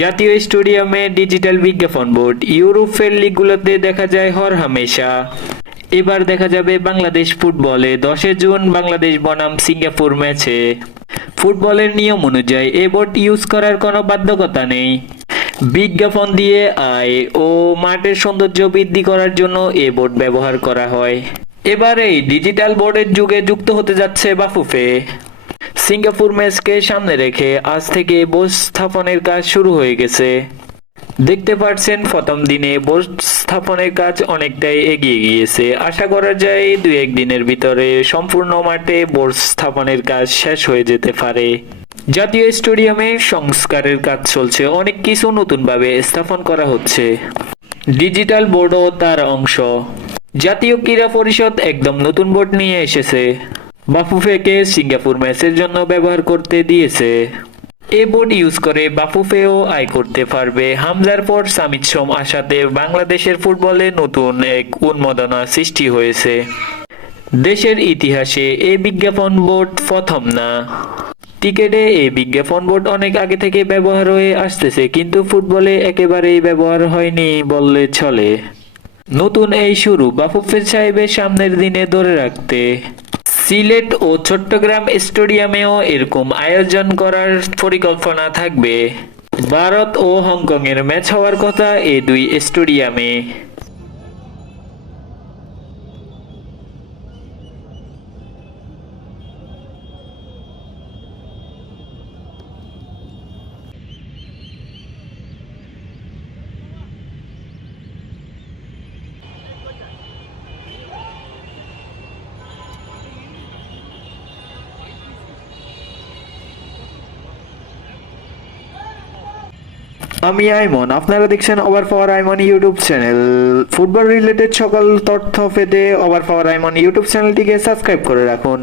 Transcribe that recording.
জাতীয় স্টেডিয়ামে ডিজিটাল বিজ্ঞাপন বোর্ড ইউরোপের লিগগুলোতে দেখা যায় হরহামেশা। এবার দেখা যাবে বাংলাদেশ ফুটবলে 10 জুন বাংলাদেশ বনাম সিঙ্গাপুর ম্যাচে। ফুটবলের নিয়ম অনুযায়ী এ বোর্ড ইউজ করার কোনো বাধ্যকতা নেই। বিজ্ঞাপন দিয়ে আয় ও মাঠের সৌন্দর্য বৃদ্ধি করার জন্য এ বোর্ড ব্যবহার করা হয়। এবার এই ডিজিটাল বোর্ডের যুগে যুক্ত হতে যাচ্ছে বাফুফে। সিঙ্গাপুর ম্যাচকে সামনে রেখে আজ থেকে বোর্ড স্থাপনের কাজ শুরু হয়ে গেছে। দেখতে পাচ্ছেন প্রথম দিনে বোর্ড স্থাপনের কাজ অনেকটাই এগিয়ে গিয়েছে। আশা করা যায় 2-1 দিনের ভিতরে সম্পূর্ণ মাঠে বোর্ড স্থাপনের কাজ শেষ হয়ে যেতে পারে। জাতীয় স্টেডিয়ামে সংস্কারের কাজ চলছে, অনেক কিছু নতুনভাবে স্থাপন করা হচ্ছে। ডিজিটাল বোর্ডও তার অংশ। জাতীয় ক্রীড়া পরিষদ একদম নতুন বোর্ড নিয়ে এসেছে। বাফুফেকে সিঙ্গাপুর ম্যাচের জন্য ব্যবহার করতে দিয়েছে। এ বোর্ড ইউজ করে বাফুফেও আয় করতে পারবে। হামজার পর সামিত সোম আসাতে বাংলাদেশের ফুটবলে নতুন এক উন্মাদনা সৃষ্টি হয়েছে। দেশের ইতিহাসে এই বিজ্ঞাপন বোর্ড প্রথম না। ক্রিকেটে এই বিজ্ঞাপন বোর্ড অনেক আগে থেকে ব্যবহার হয়ে আসতেছে, কিন্তু ফুটবলে একেবারেই ব্যবহার হয়নি বললে চলে। নতুন এই শুরু বাফুফে সাহেবের সামনের দিনে ধরে রাখতে সিলেট ও চট্টগ্রাম স্টেডিয়ামেও এরকম আয়োজন করার পরিকল্পনা থাকবে। ভারত ও হংকং এর ম্যাচ হওয়ার কথা এই দুই স্টেডিয়ামে। আমি আইমন, আপনারা দেখছেন over power Aimon YouTube channel. Football related সকল তথ্য পেতে ওভার পাওয়ার আইমন ইউটিউব চ্যানেলটিকে সাবস্ক্রাইব করে রাখুন।